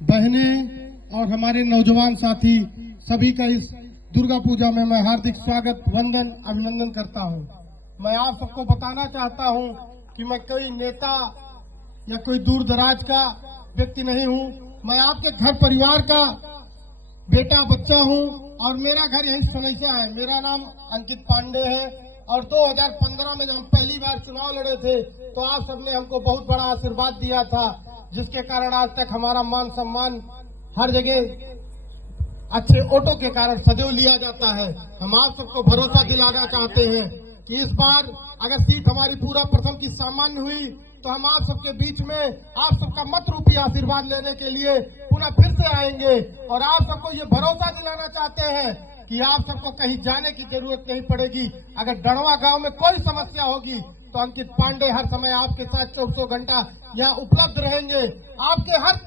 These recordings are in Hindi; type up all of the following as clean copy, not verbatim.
बहनें और हमारे नौजवान साथी सभी का इस दुर्गा पूजा में मैं हार्दिक स्वागत, वंदन, अभिनंदन करता हूं। मैं आप सबको बताना चाहता हूं कि मैं कोई नेता या कोई दूर दराज का व्यक्ति नहीं हूं। मैं आपके घर परिवार का बेटा बच्चा हूं और मेरा घर यही सनैसा है। मेरा नाम अंकित पांडे है और 2015 में जब हम पहली बार चुनाव लड़े थे तो आप सबने हमको बहुत बड़ा आशीर्वाद दिया था, जिसके कारण आज तक हमारा मान सम्मान हर जगह अच्छे वोटों के कारण सदैव लिया जाता है। हम आप सबको भरोसा दिलाना चाहते हैं कि इस बार अगर सीट हमारी पूरा प्रथम की सामान्य हुई तो हम आप सबके बीच में आप सबका मत रूपी आशीर्वाद लेने के लिए पुनः फिर से आएंगे और आप सबको ये भरोसा दिलाना चाहते हैं कि आप सबको कहीं जाने की जरूरत नहीं पड़ेगी। अगर डड़वा गांव में कोई समस्या होगी तो अंकित पांडे हर समय आपके साथ 24 घंटा यहाँ उपलब्ध रहेंगे। आपके हर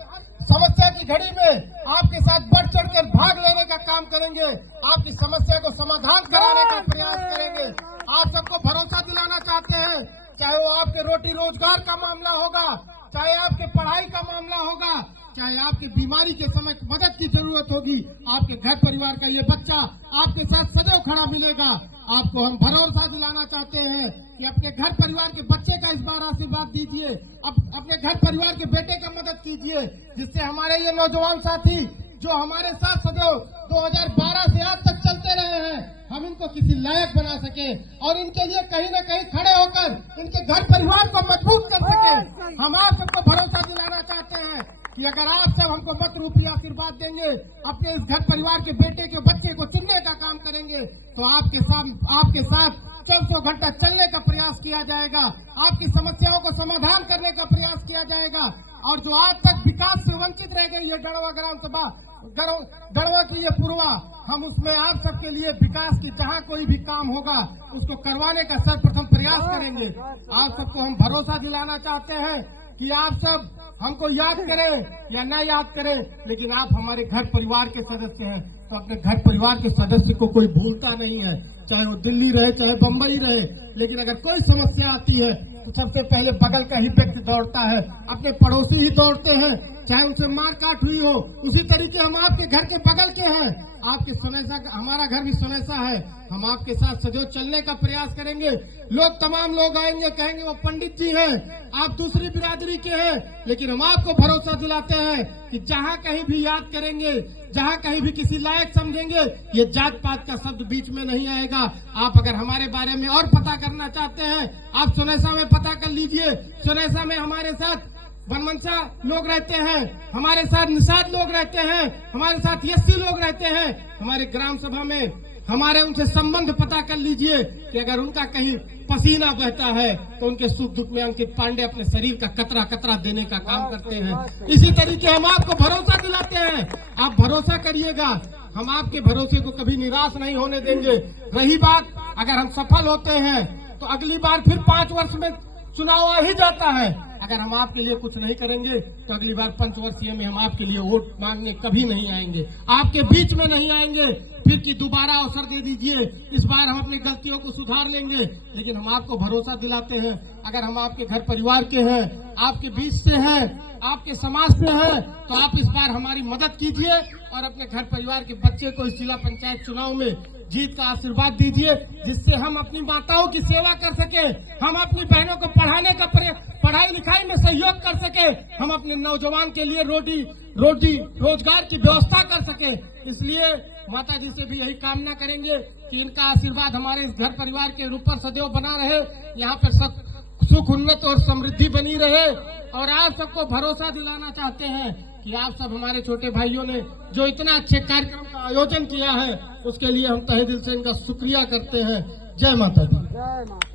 समस्या की घड़ी में आपके साथ बढ़ चढ़कर भाग लेने का काम करेंगे। आपकी समस्या को समाधान कराने का प्रयास करेंगे। आप सबको भरोसा दिलाना चाहते हैं, चाहे वो आपके रोटी रोजगार का मामला होगा, चाहे आपके पढ़ाई का मामला होगा, चाहे आपकी बीमारी के समय मदद की जरूरत होगी, आपके घर परिवार का ये बच्चा आपके साथ सदैव खड़ा मिलेगा। आपको हम भरोसा दिलाना चाहते हैं कि अपने घर परिवार के बच्चे का इस बार आशीर्वाद दीजिए, अपने घर परिवार के बेटे का मदद कीजिए, जिससे हमारे ये नौजवान साथी जो हमारे साथ सदैव 2012 से आज तक चलते रहे हैं, हम इनको किसी लायक बना सके और इनके लिए कहीं न कहीं खड़े होकर इनके घर परिवार को मजबूत कर सके। हम आप सबको भरोसा दिलाना चाहते हैं कि अगर आप सब हमको मत रूपी आशीर्वाद देंगे, अपने इस घर परिवार के बेटे के बच्चे को चुनने का काम करेंगे तो आपके साथ 24 घंटा चलने का प्रयास किया जाएगा, आपकी समस्याओं को समाधान करने का प्रयास किया जाएगा। और जो आज तक विकास से वंचित रह गई है गढ़वा ग्राम सभा, गढ़वा की ये पूर्वा, हम उसमें आप सबके लिए विकास की जहाँ कोई भी काम होगा उसको करवाने का सर्वप्रथम प्रयास करेंगे। आप सबको हम भरोसा दिलाना चाहते हैं कि आप सब हमको याद करें या न याद करें, लेकिन आप हमारे घर परिवार के सदस्य हैं तो अपने घर परिवार के सदस्य को कोई भूलता नहीं है, चाहे वो दिल्ली रहे चाहे बम्बई रहे। लेकिन अगर कोई समस्या आती है तो सबसे पहले बगल का ही व्यक्ति दौड़ता है, अपने पड़ोसी ही दौड़ते हैं, चाहे उनसे मार काट हुई हो। उसी तरीके हम आपके घर के बगल के हैं, आपके सनेसा, हमारा घर भी सनेसा है। हम आपके साथ सदैव चलने का प्रयास करेंगे। तमाम लोग आएंगे, कहेंगे वो पंडित जी हैं, आप दूसरी बिरादरी के हैं, लेकिन हम आपको भरोसा दिलाते हैं कि जहाँ कहीं भी याद करेंगे, जहाँ कहीं भी किसी लायक समझेंगे, ये जात पात का शब्द बीच में नहीं आएगा। आप अगर हमारे बारे में और पता करना चाहते हैं, आप सुनेसा में पता कर लीजिए। सुनेसा में हमारे साथ वनमनसा लोग रहते हैं, हमारे साथ निषाद लोग रहते हैं, हमारे साथ एससी लोग रहते हैं। हमारे ग्राम सभा में हमारे उनसे संबंध पता कर लीजिए कि अगर उनका कहीं पसीना बहता है तो उनके सुख दुख में अंकित पांडे अपने शरीर का कतरा कतरा देने का काम करते हैं। इसी तरीके हम आपको भरोसा दिलाते हैं, आप भरोसा करिएगा, हम आपके भरोसे को कभी निराश नहीं होने देंगे। रही बात अगर हम सफल होते हैं तो अगली बार फिर 5 वर्ष में चुनाव आ ही जाता है। अगर हम आपके लिए कुछ नहीं करेंगे तो अगली बार पंचवर्षीय में हम आपके लिए वोट मांगने कभी नहीं आएंगे, आपके बीच में नहीं आएंगे। फिर की दोबारा अवसर दे दीजिए, इस बार हम अपनी गलतियों को सुधार लेंगे। लेकिन हम आपको भरोसा दिलाते हैं, अगर हम आपके घर परिवार के हैं, आपके बीच से हैं, आपके समाज से हैं, तो आप इस बार हमारी मदद कीजिए और अपने घर परिवार के बच्चे को इस जिला पंचायत चुनाव में जीत का आशीर्वाद दीजिए, जिससे हम अपनी माताओं की सेवा कर सके, हम अपनी बहनों को पढ़ाने का पढ़ाई लिखाई में सहयोग कर सके, हम अपने नौजवान के लिए रोटी रोजगार की व्यवस्था कर सके। इसलिए माता जी से भी यही कामना करेंगे कि इनका आशीर्वाद हमारे इस घर परिवार के ऊपर सदैव बना रहे, यहाँ पर सुख उन्नत और समृद्धि बनी रहे। और आप सबको भरोसा दिलाना चाहते हैं कि आप सब हमारे छोटे भाइयों ने जो इतना अच्छे कार्यक्रम का आयोजन किया है उसके लिए हम तहे दिल से इनका शुक्रिया करते हैं। जय माता दी।